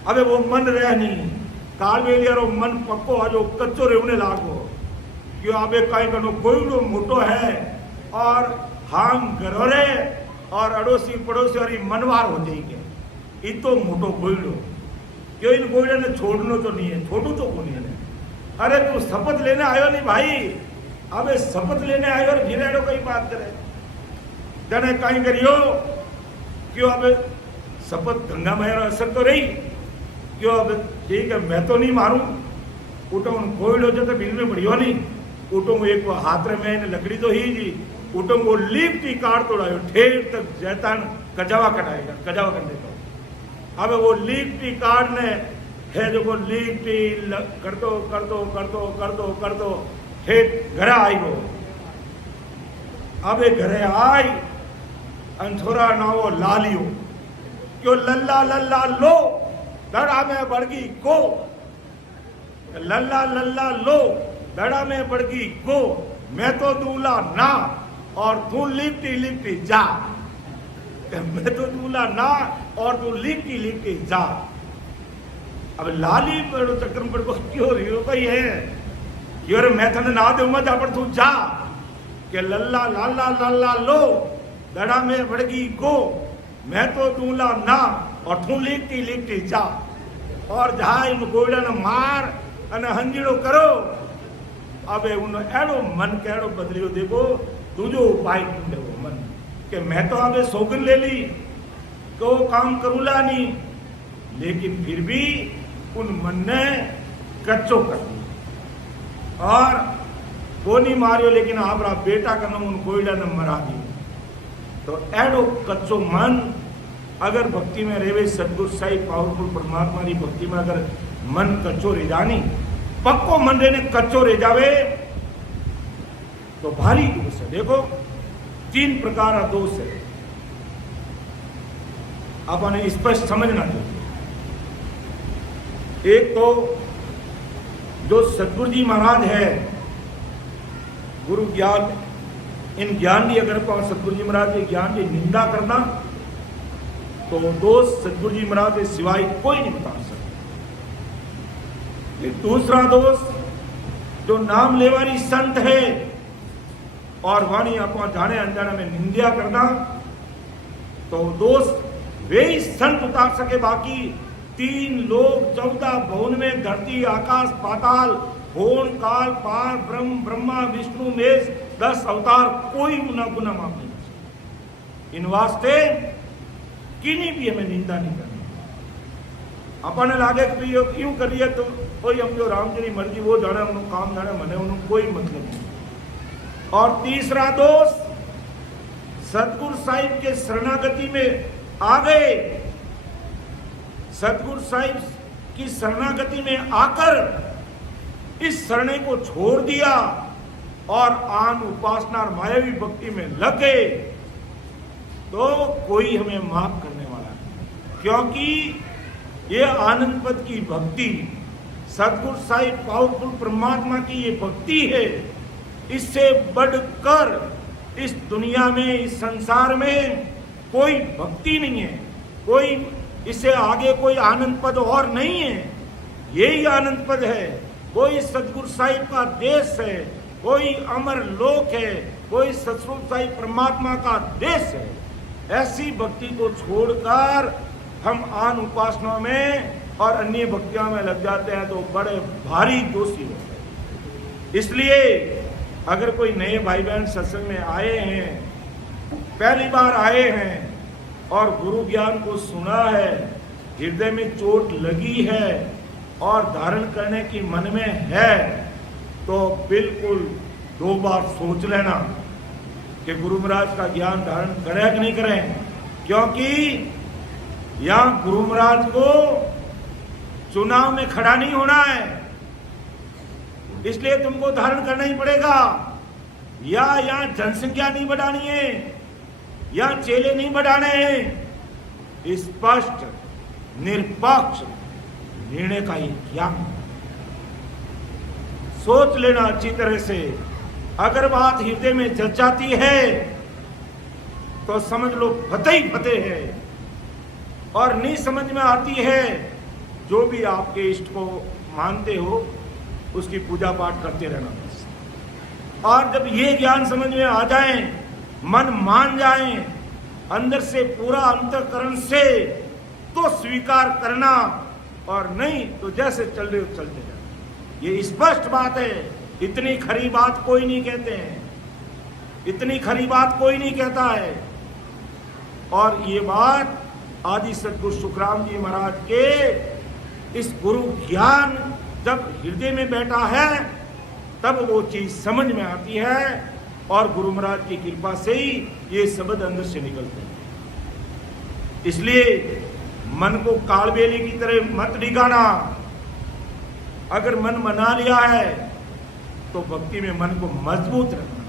अबे वो मन रह नहीं काल बेलिया रो मन पक्को आजो कच्चो रेवने लागो क्यों अबे काई कनो कोई मोटो है और हम घरोरे और अड़ोसी पड़ोसी और मनवार हो जाएंगे, ये तो मोटो गोइडो क्यों इन गोइडे ने छोड़नो तो नहीं है, छोड़ू तो को नहीं है। अरे तू शपथ लेने आयो नहीं भाई, अबे शपथ लेने आयो और गिरेड़ो कई बात करे जने कहीं करियो क्यों अबे शपथ गंगा मैया असर तो रही क्यों अब ठीक है मैं तो नहीं मारूं, उठो गोइडो जो तो बिल में बढ़ियो नहीं, उठो एक हाथ में लकड़ी तो ही जी, उठो वो लिपटी काट तोड़ायो ठेर तक जैतान कजावा कटाएगा, कजावा कर देता। अब वो लिपटी काट ने है जो वो लिपटी कर दो ठेर घरे आई वो। अब घरे आई अंथोरा नावो लालियो क्यों लल्ला लल्ला लो दड़ा में बढ़गी को, लल्ला लल्ला लो दड़ा में बढ़गी को, मैं तो दूल्हा ना और तू लिपटी लिपटी जा, मैं तो दूल्हा ना और तू लिपटी लिपटी जा। अब लाली बड़ो चक्कर में को क्यों रियो भाई है क्यों रे मैं थने ना दूंगा जा पर तू जा के लल्ला लाला लाला लो दड़ा में बढ़गी को, मैं तो दूल्हा ना और तू लिपटी लिपटी जा और जहाँ इन गोइडा ने मार अने हंजीड़ो करो। अबे उन एड़ो मन के एड़ो बदलियो देखो तुझो उपाय ढूंढे वो मन कि मैं तो अबे सौगन ले ली तो काम करूला नहीं, लेकिन फिर भी उन मन ने कच्चो कर दिया और वो नहीं मारियो, लेकिन आपरा बेटा का नाम उन गोइडा ने मरा दियो। तो एड़ो कच्चो मन अगर भक्ति में रेवे सदगुरु साहिब पावरफुल परमात्मा की भक्ति में अगर मन कच्चो रह जानी पक्को मन रेने कच्चो रह जावे तो भारी दोष है। देखो 3 प्रकार का दोष है, अपने स्पष्ट समझना चाहिए। एक तो जो सतगुरु जी महाराज है गुरु ज्ञान, इन ज्ञान की अगर सतगुरु जी महाराज के ज्ञान की निंदा करना तो दोष सतगुरु जी महाराज के सिवाय कोई नहीं बता सकता। दूसरा दोष जो नाम लेवानी संत है और वाणी आप जाने अनजाने में निंदा करना तो दोष वे ही संत उतार सके, बाकी 3 लोग 14 भवन में धरती आकाश पाताल होन काल पार ब्रह्म ब्रह्मा विष्णु महेश 10 अवतार कोई गुना गुना माफ नहीं कर सकते। इन वास्ते किन्हीं भी हमें निंदा नहीं करनी। अपने लागे कि क्यों करिए तो कोई हम जो राम जी की मर्जी वो जाने उन्होंने काम जाने मने उन्होंने कोई मतलब नहीं। और तीसरा दोष सतगुरु साहिब के शरणागति में आ गए, सतगुरु साहिब की शरणागति में आकर इस शरणे को छोड़ दिया और आन उपासना और मायावी भक्ति में लग गए तो कोई हमें माफ करने वाला नहीं, क्योंकि ये आनंद पद की भक्ति सतगुरु साहिब पावरफुल परमात्मा की ये भक्ति है। इससे बढ़कर इस दुनिया में इस संसार में कोई भक्ति नहीं है, कोई इससे आगे कोई आनंद पद और नहीं है। यही आनंद पद है, कोई सतगुरु साहिब का देश है, कोई अमर लोक है, कोई सतगुरु साहिब परमात्मा का देश है। ऐसी भक्ति को छोड़कर हम आन उपासनाओं में और अन्य भक्तियों में लग जाते हैं तो बड़े भारी दोषी होते हैं। इसलिए अगर कोई नए भाई बहन सत्संग में आए हैं, पहली बार आए हैं और गुरु ज्ञान को सुना है, हृदय में चोट लगी है और धारण करने की मन में है, तो बिल्कुल 2 बार सोच लेना कि गुरु महाराज का ज्ञान धारण करें कि नहीं करें, क्योंकि यहां गुरु महाराज को चुनाव में खड़ा नहीं होना है, इसलिए तुमको धारण करना ही पड़ेगा। या यहां जनसंख्या नहीं बढ़ानी है, या चेले नहीं बढ़ाने हैं, स्पष्ट निष्पक्ष निर्णय का ही ज्ञान सोच लेना अच्छी तरह से। अगर बात हृदय में जच जाती है तो समझ लो फतेह ही फतेह है, और नहीं समझ में आती है, जो भी आपके इष्ट को मानते हो उसकी पूजा पाठ करते रहना बस। और जब ये ज्ञान समझ में आ जाए, मन मान जाए अंदर से पूरा अंतःकरण से, तो स्वीकार करना, और नहीं तो जैसे चल रहे हो चलते जाए। ये स्पष्ट बात है, इतनी खरी बात कोई नहीं कहते हैं, इतनी खरी बात कोई नहीं कहता है। और ये बात आदि सद्गुरु सुखराम जी महाराज के इस गुरु ज्ञान जब हृदय में बैठा है तब वो चीज समझ में आती है, और गुरु महाराज की कृपा से ही ये शब्द अंदर से निकलते हैं। इसलिए मन को कालबेली की तरह मत डिगाना। अगर मन मना लिया है तो भक्ति में मन को मजबूत रखना,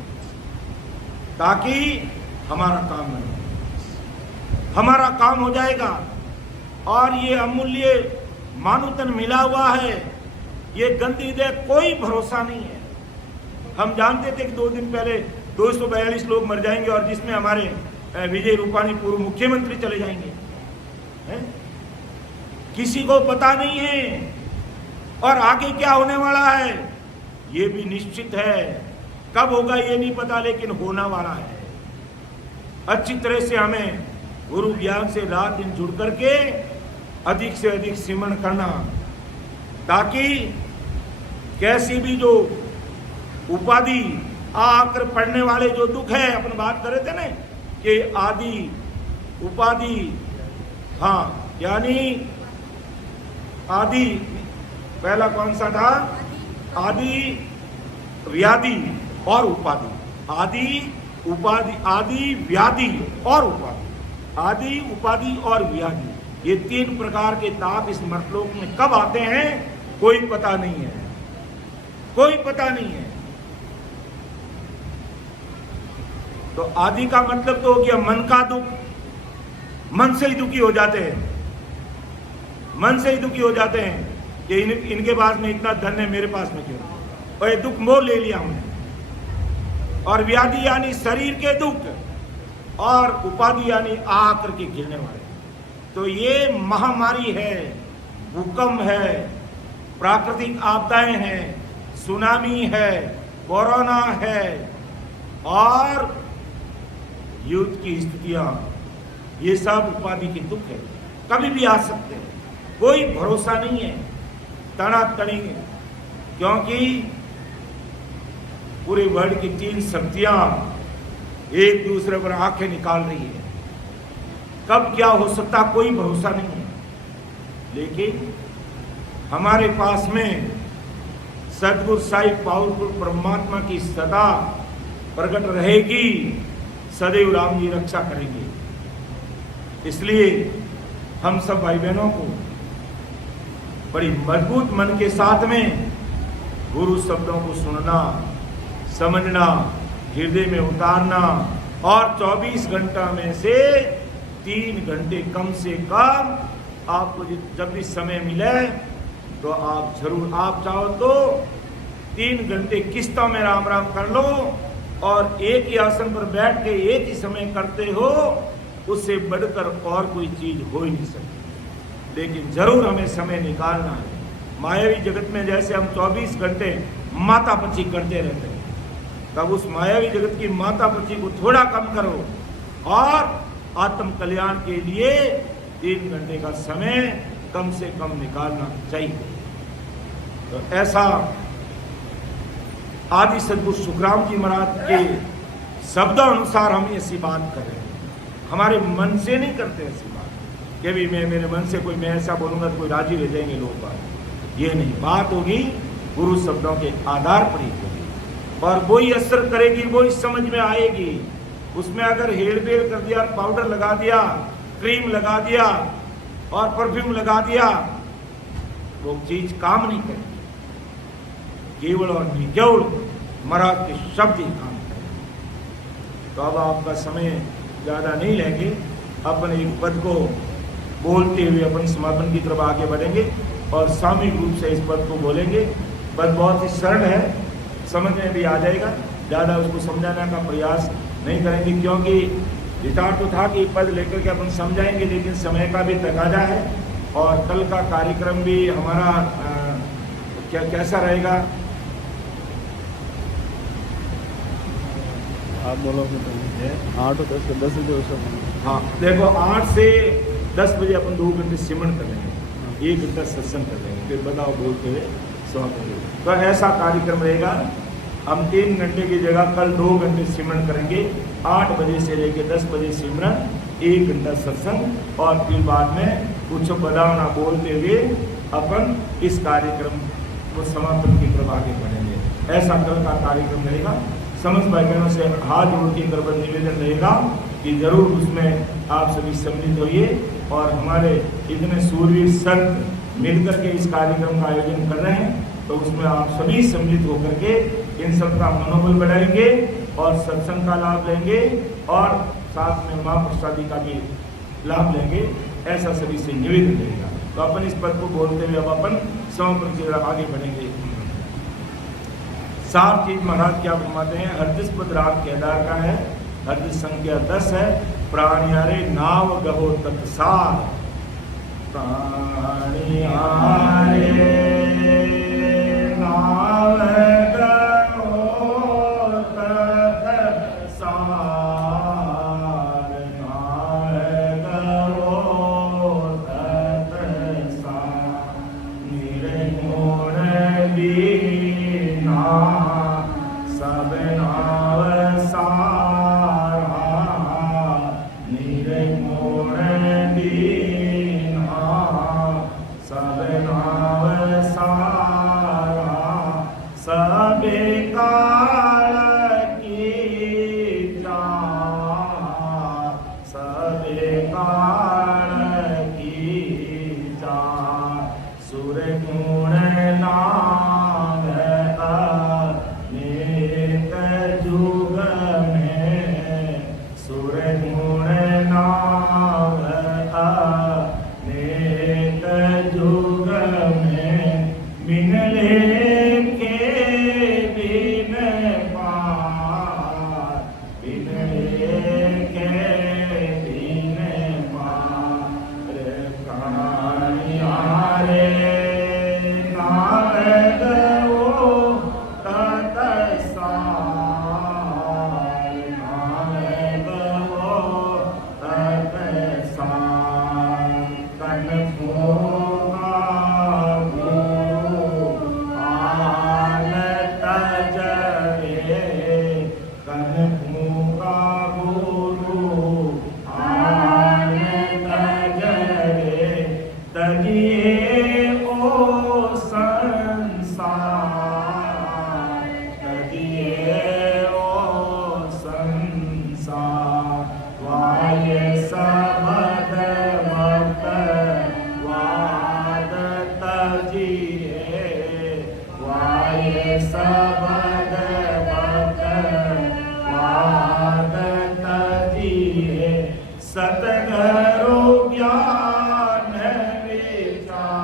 ताकि हमारा काम नहीं, हमारा काम हो जाएगा। और ये अमूल्य मानुतन मिला हुआ है, ये गंदी दे कोई भरोसा नहीं है। हम जानते थे कि 2 दिन पहले 242 लोग मर जाएंगे, और जिसमें हमारे विजय रूपाणी पूर्व मुख्यमंत्री चले जाएंगे, है? किसी को पता नहीं है, और आगे क्या होने वाला है ये भी निश्चित है। कब होगा ये नहीं पता, लेकिन होना वाला है। अच्छी तरह से हमें गुरु ज्ञान से रात दिन जुड़ करके अधिक से अधिक सिमरण करना, ताकि कैसी भी जो उपाधि आकर पढ़ने वाले जो दुख है, अपन बात कर रहे थे ना कि आदि उपाधि, हाँ, यानी आदि पहला कौन सा था, आदि व्याधि और उपाधि, आदि उपाधि, आदि व्याधि और उपाधि, आदि उपाधि और व्याधि, ये 3 प्रकार के ताप इस मर्तलोक में कब आते हैं कोई पता नहीं है, कोई पता नहीं है। तो आदि का मतलब तो हो गया मन का दुख, मन से ही दुखी हो जाते हैं, मन से ही दुखी हो जाते हैं कि इनके पास में इतना धन है, मेरे पास में क्यों, और ये दुख मोल ले लिया हमने। और व्याधि यानी शरीर के दुख, और उपाधि यानी आकर के गिरने वाले। तो ये महामारी है, भूकंप है, प्राकृतिक आपदाएं हैं, सुनामी है, कोरोना है, और युद्ध की स्थितियां, ये सब उपाधि के दुख है, कभी भी आ सकते हैं, कोई भरोसा नहीं है। तड़ातड़ी, क्योंकि पूरे वर्ल्ड की 3 शक्तियां एक दूसरे पर आंखें निकाल रही है, कब क्या हो सकता कोई भरोसा नहीं है। लेकिन हमारे पास में सदगुरु साहिब पावरफुल परमात्मा की सदा प्रकट रहेगी, सदैव राम जी रक्षा करेंगे। इसलिए हम सब भाई बहनों को बड़ी मजबूत मन के साथ में गुरु शब्दों को सुनना, समझना, हृदय में उतारना, और 24 घंटा में से 3 घंटे कम से कम आपको जब भी समय मिले तो आप जरूर, आप चाहो तो 3 घंटे किस्तों में राम राम कर लो, और एक ही आसन पर बैठ के एक ही समय करते हो, उससे बढ़कर और कोई चीज हो ही नहीं सकती। लेकिन जरूर हमें समय निकालना है। मायावी जगत में जैसे हम 24 घंटे मातापची करते रहते हैं, तब उस मायावी जगत की मातापची को थोड़ा कम करो, और आत्म कल्याण के लिए 3 घंटे का समय कम से कम निकालना चाहिए। तो ऐसा आदि सदगुरु सुखराम जी महाराज के शब्दानुसार हम ऐसी बात कर रहे हैं, हमारे मन से नहीं करते ऐसी बात कि भी मैं मेरे मन से कोई मैं ऐसा बोलूंगा तो कोई राजी रह जाएंगे लोग। बात ये नहीं, बात होगी गुरु शब्दों के आधार पर ही होगी और वही असर करेगी, वही समझ में आएगी। उसमें अगर हेड़बेड़ कर दिया, पाउडर लगा दिया, क्रीम लगा दिया और परफ्यूम लगा दिया, वो चीज काम नहीं करेगी। केवल और निगौड़ महाराज के शब्द ही काम करेंगे। तो अब आपका समय ज्यादा नहीं लेंगे, अपन एक पद को बोलते हुए अपन समापन की तरफ आगे बढ़ेंगे और सामूहिक रूप से इस पद को बोलेंगे। पद बहुत ही सरल है, समझ में भी आ जाएगा, ज़्यादा उसको समझाने का प्रयास नहीं करेंगे, क्योंकि विचार तो था कि पद लेकर के अपन समझाएंगे, लेकिन समय का भी तकाजा है और कल का कार्यक्रम भी हमारा कैसा रहेगा आप बोलो। 8 और 10 हाँ देखो, 8 से 10 बजे अपन 2 घंटे सिमरन कर लेंगे, 1 घंटा सत्संग कर लेंगे, फिर बताओ बोलते हुए समाप्त। तो ऐसा कार्यक्रम रहेगा। हम 3 घंटे की जगह कल 2 घंटे सिमरन करेंगे, 8 बजे से लेकर 10 बजे सिमरन, 1 घंटा सत्संग और फिर बाद में कुछ बदावना बोलते हुए अपन इस कार्यक्रम को समापन की तरफ आगे बढ़ेंगे। ऐसा कल का कार्यक्रम रहेगा। समस्त भाई बहनों से हाथ जोड़ के करबद्ध निवेदन रहेगा कि जरूर उसमें आप सभी सम्मिलित होइए और हमारे इतने सूरवीर संत मिलकर के इस कार्यक्रम का आयोजन कर रहे हैं, तो उसमें आप सभी सम्मिलित होकर के इन सब का मनोबल बढ़ाएंगे और सत्संग का लाभ लेंगे और साथ में माँ प्रसादी का भी लाभ लेंगे। ऐसा सभी से निवेदन रहेगा। तो अपन इस पद को बोलते हुए अब अपन समापन की तरफ आगे बढ़ेंगे। सात चीज महाराज क्या फरमाते हैं। 38 पद राग केदार का है, हरदिस संख्या 10 है। प्राणियारे नाव गहो तत्सार, प्राणियारे नाव गहो तत्सार, नाव गहो तत्सार, निर्गुण बीना सब नाव सारा, निर्गुण बीना सब नाव सारा, सब काल की चार, सब काल की चार, सुर गुण नाम अनेक जुग में, सुर गुण नाम अनेक जुग में, मिनले के बिन पार, मिनले के बिन पार, प्राणियारे नाव गहो तत्सार, नाव गहो तत्सार, तन फूका गुरु आन तजरे, तन फूका गुरु आन तजरे, तजिए ओ संसार, तजिए ओ संसार, वाय सबद मत वाद तजिए, वाय सबद मत वाद तजिए, सतगुरु ज्ञान विचार,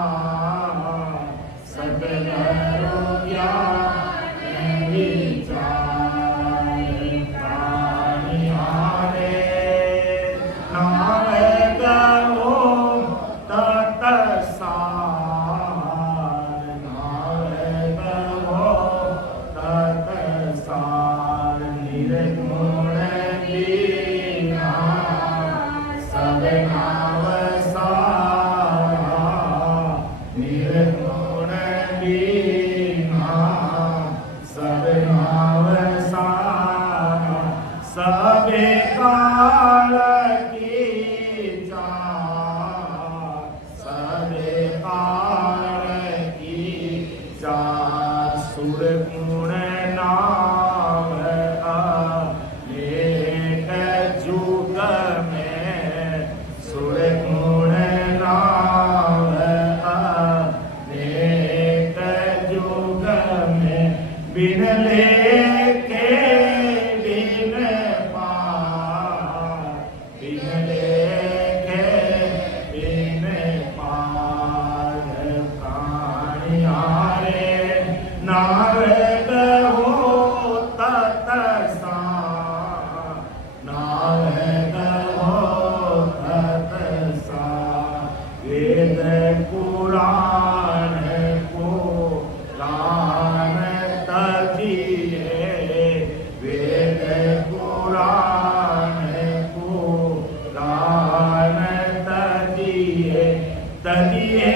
तदिए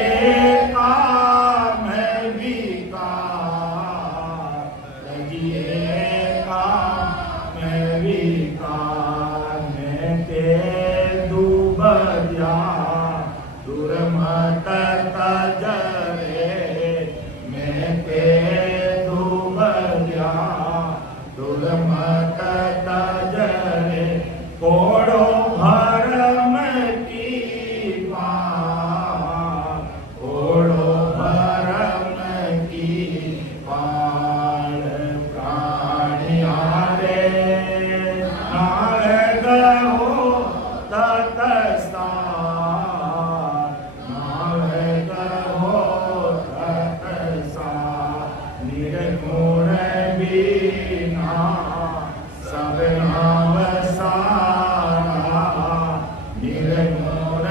काम विकार, तदिए काम विकार, मैं ते दुबरिया दुर्मत तजरे, मैं ते दुबरिया दुर्मत तजरे, कोड़ो भरम की पार, कोड़ो भरम की पार, प्राणियारे नाग हो तत्सार, नाग हो तत्सार, निर्गुण बीना सब नाम सारा, निर्गुण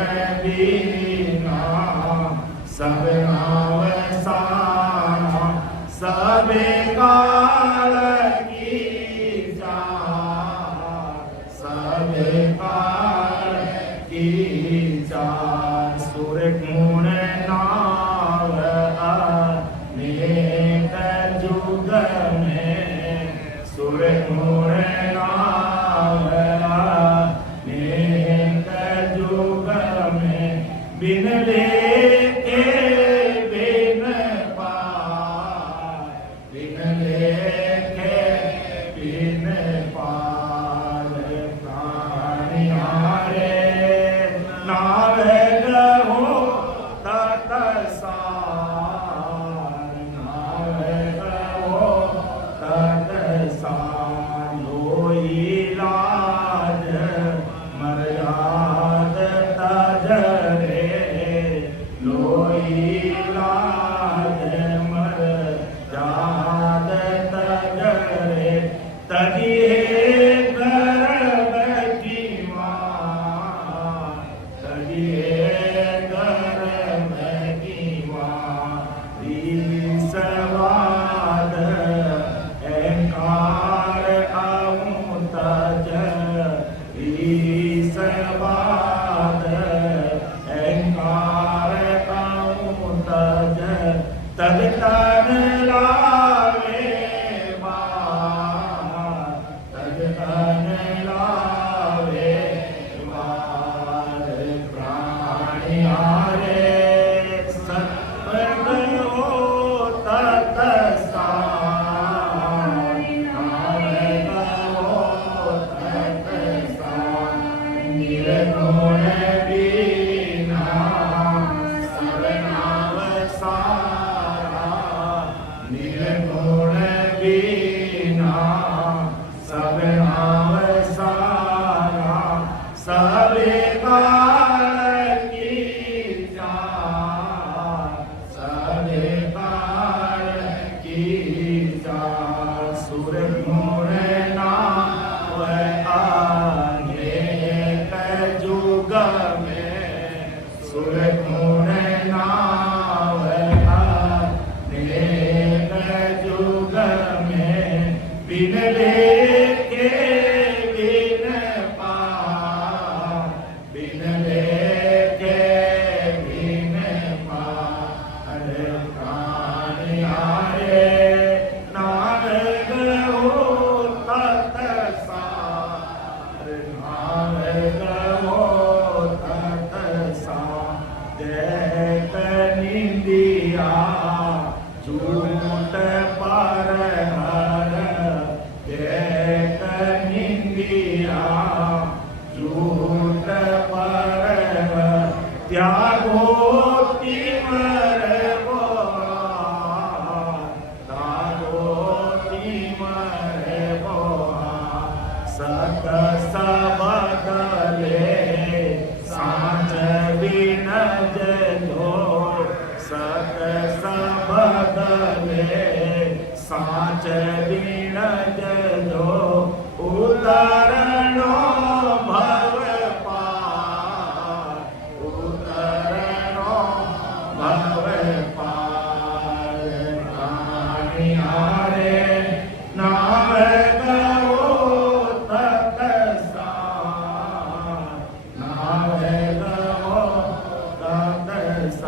बीना सब नाम सारा, सबे काल की चार, सबे काल की चार, सुर गुण नाव अनेक जुग में, सुर गुण नाव अनेक जुग में, बिन लेके बिन पार, बिन लेके बिन पार, प्राणियारे नावेग हो तत्सार, नावेग हो तत्सार, लोई लाज मर्याद तजरे, लोई लाज मर्याद तजरे, तदिए गर्भ की माँ, तदिए गर्भ की माँ, ईसवाद अहंकार अमुतज, ईसवाद अहंकार अमुतज, तद तन लावे बार, तद तन लावे बार, प्राणियारे सत्पद हो तत्सार, नावेग हो तत्सार, निर्गुण बीना सब नाम सारा, निर्गुण बीना सब नाम सारा, सबे काल की चार, सबे काल की चार, सुर गुण नाव अनेक जुग में, सुर गुण नाव अनेक जुग में, बिन लेके बिन पार, बिन लेके बिन पार, प्राणियारे नावेग हो तत्सार, नावेग हो तत्सार, देख निंदिया झूठ पर हर, देख निंदिया झूठ पर हर, त्यागो तिमर बोहार, त्यागो तिमर बोहार, सत सबदले साँच बिन जलो, सत सबदले साँच बिन जलो, उतरणो भव पार, उतरणो भव पार, प्राणियारे नावेग हो तत्सार, नावेग हो तत्सार,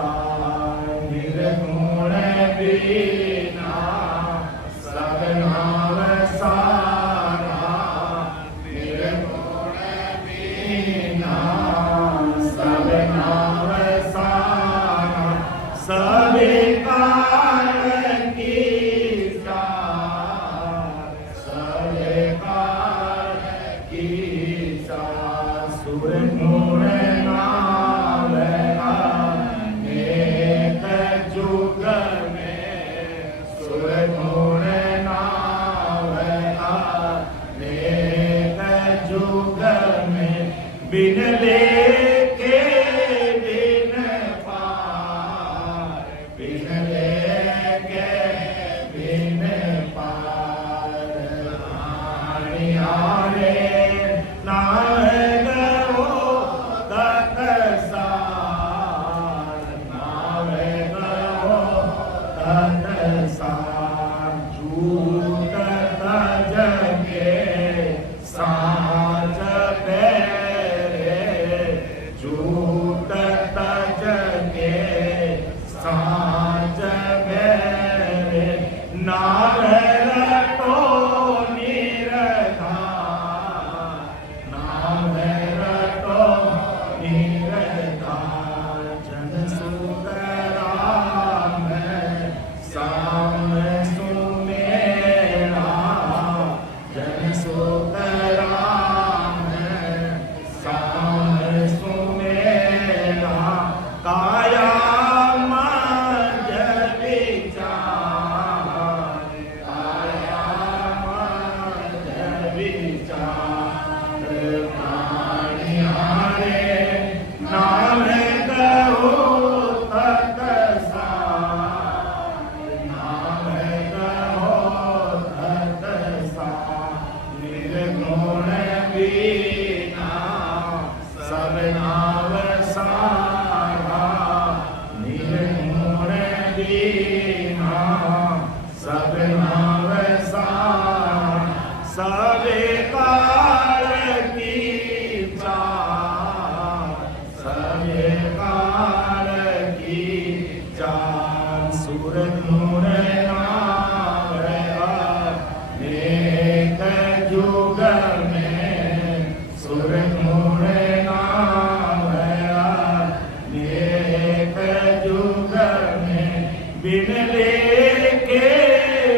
बिन लेके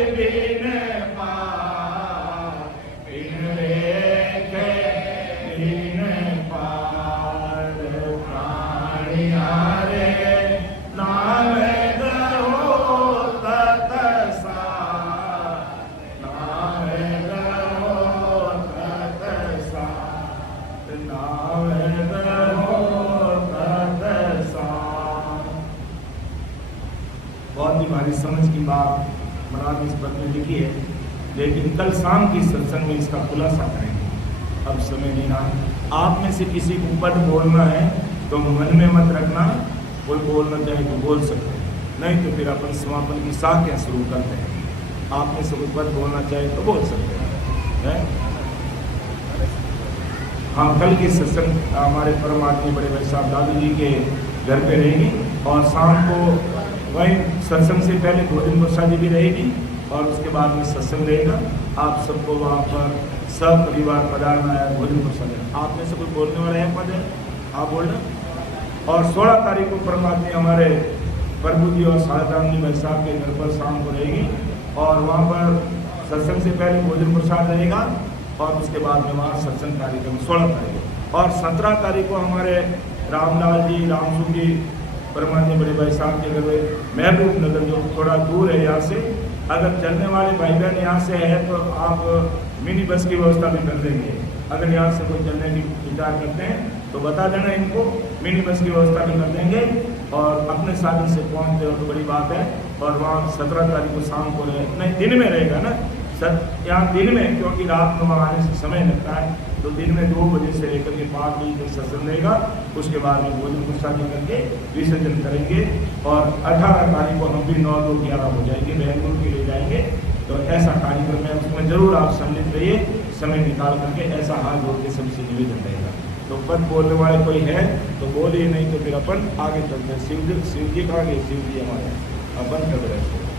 बिन पार, बिन लेके बिन पार, प्राणिया रे नावे गहो तत्सार, नावे गहो तत्सार, नावे गहो तत्सार। बहुत ही भारी समझ की बात महाराज ने इस पद में लिखी है, लेकिन कल शाम की सत्संग में इसका खुलासा करेंगे, अब समय नहीं रहा। आप में से किसी को पद बोलना है तो मन में मत रखना, कोई बोलना चाहे तो बोल सकते हैं, नहीं तो फिर अपन समापन की साखें शुरू करते हैं। आप में से कोई पद बोलना चाहे तो बोल सकते हैं। हाँ, कल की सत्संग हमारे परम आदमी बड़े भाई साहब दादू जी के घर पे रहेगी और शाम को वहीं सत्संग से पहले भोजन प्रसादी भी रहेगी और उसके बाद में सत्संग रहेगा। आप सबको वहाँ पर सब परिवार पधारना है, भोजन प्रसाद। आप में से कोई बोलने वाला है पद है, आप बोलना। और 16 तारीख को परमात्मा हमारे प्रभु जी और शारदाम जी भाई साहब के घर पर शाम को रहेगी और वहाँ पर सत्संग से पहले भोजन प्रसाद रहेगा और उसके बाद में वहाँ सत्संग कार्यक्रम 16 तारीख। और 17 तारीख को हमारे रामलाल जी रामसू जी परमात्मा बड़े भाई साहब के घर में महबूब नगर, जो थोड़ा दूर है यहाँ से, अगर चलने वाले भाई बहन यहाँ से है तो आप मिनी बस की व्यवस्था भी कर देंगे। अगर यहाँ से कोई चलने की विचार करते हैं तो बता देना इनको, मिनी बस की व्यवस्था भी कर देंगे और अपने साधन से पहुँचते हो तो बड़ी बात है। और वहाँ 17 तारीख को शाम को नहीं, दिन में रहेगा ना सर, यहाँ दिन में, क्योंकि रात में वहाँ आने से समय लगता है, तो दिन में 2 बजे से लेकर के 5 बजे तक सत्संग रहेगा। उसके बाद में भोजन प्रसादी करके विसर्जन करेंगे और 18 तारीख को हम भी 9 2 11 हो जाएंगे, बेंगलुरु के लिए जाएंगे। तो ऐसा कार्यक्रम है, उसमें जरूर आप सम्मिलित रहिए, समय निकाल करके। ऐसा हाथ जोड़ के सबसे निवेदन रहेगा। तो पद बोलने वाले कोई है तो बोलिए, नहीं तो फिर अपन आगे चलते हैं। शिव जी कहाँ गए? शिव जी हमारे अपन कर रहे हैं।